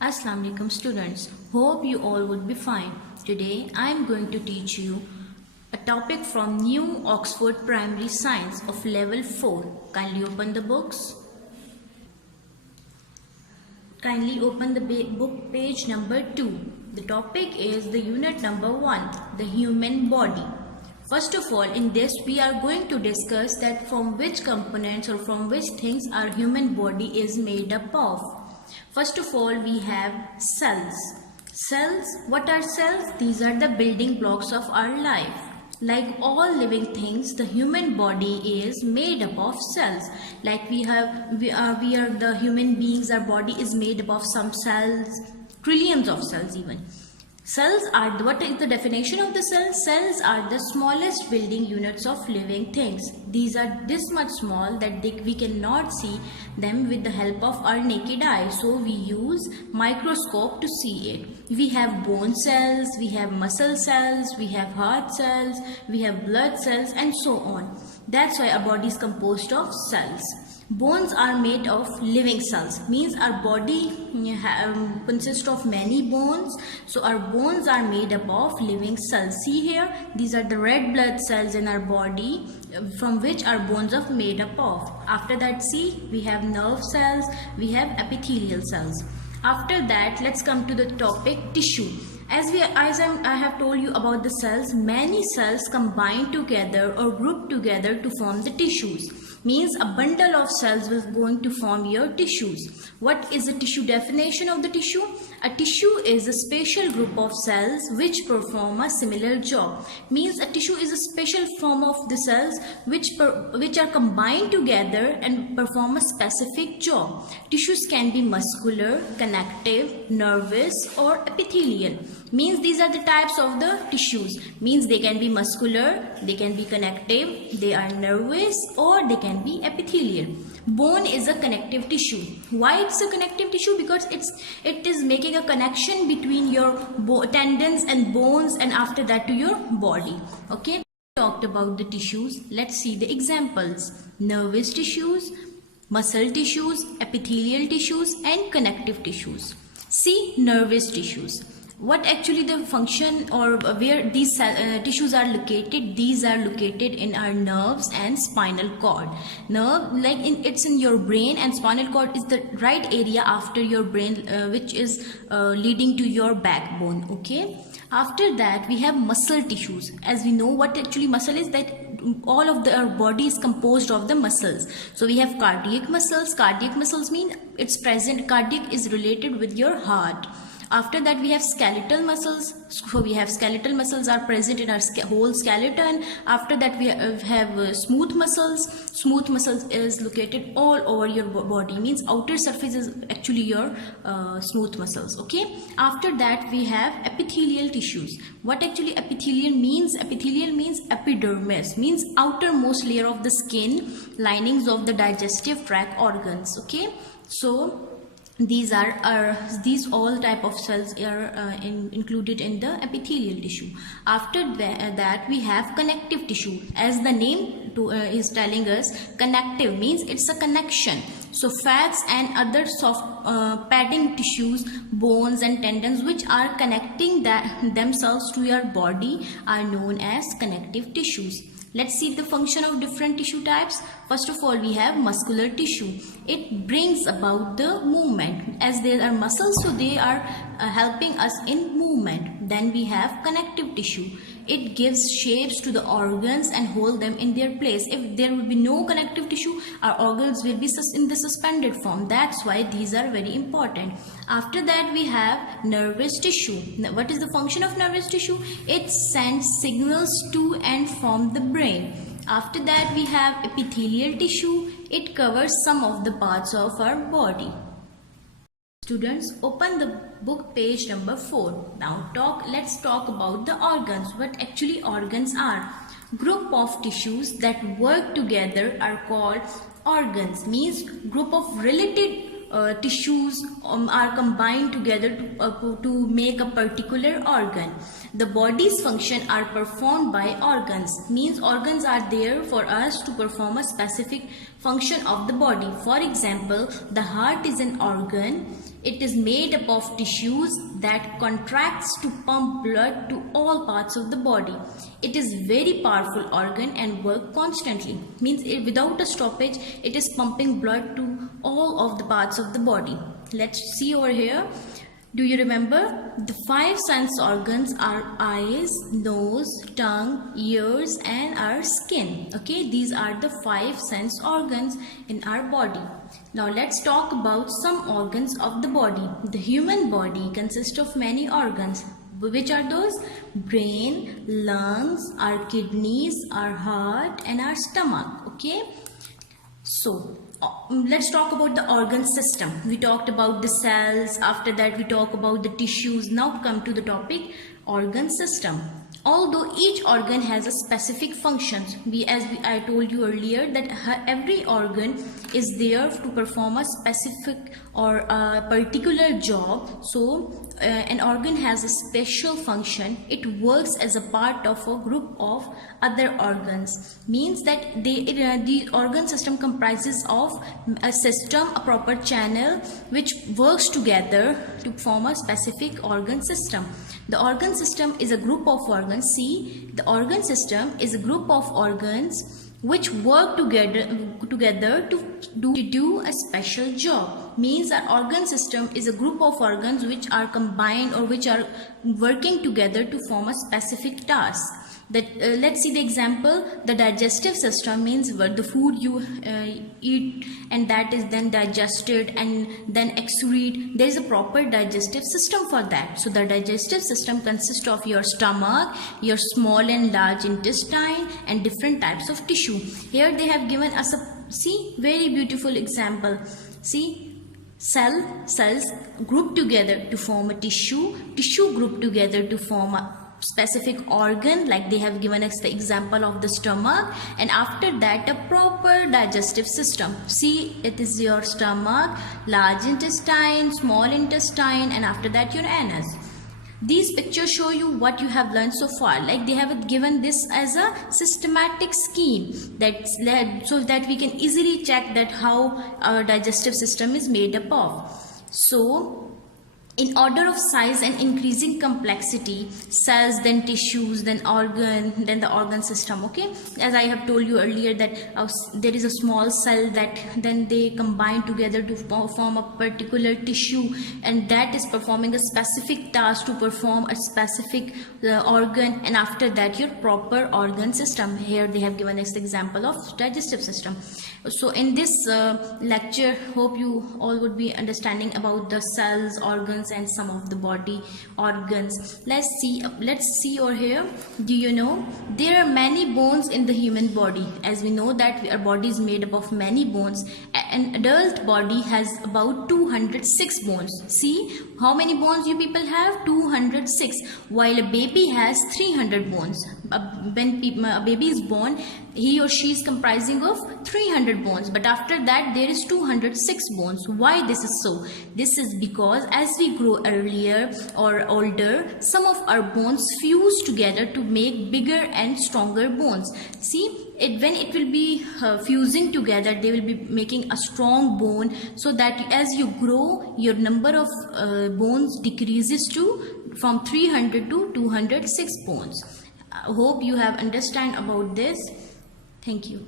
Assalamu alaikum students. Hope you all would be fine. Today I am going to teach you a topic from New Oxford Primary Science of Level 4. Kindly open the books. Kindly open the book page number 2. The topic is the unit number 1, the human body. First of all, in this we are going to discuss that from which components or from which things our human body is made up of. First of all, we have cells. Cells, what are cells? These are the building blocks of our life. Like all living things, the human body is made up of cells. Like we are the human beings, our body is made up of some cells, trillions of cells even. Cells are, what is the definition of the cell? Cells are the smallest building units of living things. These are this much small that we cannot see them with the help of our naked eye. So we use microscope to see it. We have bone cells, we have muscle cells, we have heart cells, we have blood cells and so on. That's why our body is composed of cells. Bones are made of living cells, means our body consists of many bones. So our bones are made up of living cells. See here, these are the red blood cells in our body from which our bones are made up of. After that, see, we have nerve cells, we have epithelial cells. After that, let's come to the topic tissue. As I have told you about the cells, many cells combine together or group together to form the tissues. Means a bundle of cells is going to form your tissues. What is the tissue definition of the tissue? A tissue is a special group of cells which perform a similar job. Means a tissue is a special form of the cells which are combined together and perform a specific job. Tissues can be muscular, connective, nervous or epithelial. Means these are the types of the tissues. Means they can be muscular, they can be connective, they are nervous or they can be epithelial. Bone is a connective tissue. Why it's a connective tissue? Because it is making a connection between your tendons and bones and after that to your body. Okay, talked about the tissues. Let's see the examples. Nervous tissues, muscle tissues, epithelial tissues and connective tissues. See, nervous tissues. What actually the function or where these tissues are located? These are located in our nerves and spinal cord. Nerve, like it's in your brain, and spinal cord is the right area after your brain which is leading to your backbone. Okay. After that, we have muscle tissues. As we know, what actually muscle is, that all of our body is composed of the muscles. So we have cardiac muscles. Cardiac muscles mean it's present. Cardiac is related with your heart. After that, we have skeletal muscles. So we have skeletal muscles are present in our whole skeleton. After that, we have smooth muscles. Smooth muscles is located all over your body. Means outer surface is actually your smooth muscles. Okay. After that, we have epithelial tissues. What actually epithelial means? Epithelial means epidermis. Means outermost layer of the skin, linings of the digestive tract organs. Okay. So these all type of cells are included in the epithelial tissue. After that, we have connective tissue. As the name is telling us, connective means it's a connection. So fats and other soft padding tissues, bones and tendons which are connecting themselves to your body are known as connective tissues. Let's see the function of different tissue types. First of all, we have muscular tissue. It brings about the movement. As there are muscles, so they are helping us in movement. Then we have connective tissue. It gives shapes to the organs and hold them in their place. If there will be no connective tissue, our organs will be in the suspended form. That's why these are very important. After that, we have nervous tissue. Now, what is the function of nervous tissue? It sends signals to and from the brain. After that, we have epithelial tissue. It covers some of the parts of our body. Students, open the book page number 4. Now let's talk about the organs. What actually organs are? Group of tissues that work together are called organs. Means group of related tissues are combined together to make a particular organ. The body's function are performed by organs. Means organs are there for us to perform a specific function of the body. For example, the heart is an organ. It is made up of tissues that contracts to pump blood to all parts of the body. It is very powerful organ and work constantly. Means without a stoppage, it is pumping blood to all of the parts of the body. Let's see over here. Do you remember? The 5 sense organs are eyes, nose, tongue, ears and our skin. Okay, these are the 5 sense organs in our body. Now let's talk about some organs of the body. The human body consists of many organs. Which are those? Brain, lungs, our kidneys, our heart and our stomach. Okay. So let's talk about the organ system. We talked about the cells. After that we talk about the tissues. Now come to the topic organ system. Although each organ has a specific functions, I told you earlier that every organ is there to perform a specific or a particular job. So an organ has a special function. It works as a part of a group of other organs. Means that the organ system comprises of a system, a proper channel which works together to form a specific organ system. The organ system is a group of organs. See, the organ system is a group of organs which work together to do a special job. Means an organ system is a group of organs which are combined or which are working together to form a specific task. Let's see the example. The digestive system means where the food you eat and that is then digested and then excrete. There is a proper digestive system for that. So the digestive system consists of your stomach, your small and large intestine and different types of tissue. Here they have given us a very beautiful example. See, cells group together to form a tissue group together to form a specific organ, like they have given us the example of the stomach, and after that a proper digestive system. See, it is your stomach, large intestine, small intestine, and after that your anus. These pictures show you what you have learned so far. Like they have given this as a systematic scheme so that we can easily check that how our digestive system is made up of. So in order of size and increasing complexity, cells, then tissues, then organ, then the organ system. Okay, as I have told you earlier that there is a small cell that then they combine together to form a particular tissue, and that is performing a specific task to perform a specific organ, and after that your proper organ system. Here they have given us the example of digestive system. So in this lecture, hope you all would be understanding about the cells, organs and some of the body organs. Let's see over here. Do you know there are many bones in the human body? As we know that our body is made up of many bones. An adult body has about 206 bones. See how many bones you people have? 206. While a baby has 300 bones. When a baby is born, he or she is comprising of 300 bones, but after that there is 206 bones. Why this is so? This is because as we grow earlier or older, some of our bones fuse together to make bigger and stronger bones. See, when it will be fusing together, they will be making a strong bone, so that as you grow, your number of bones decreases from 300 to 206 bones. I hope you have understand about this. Thank you.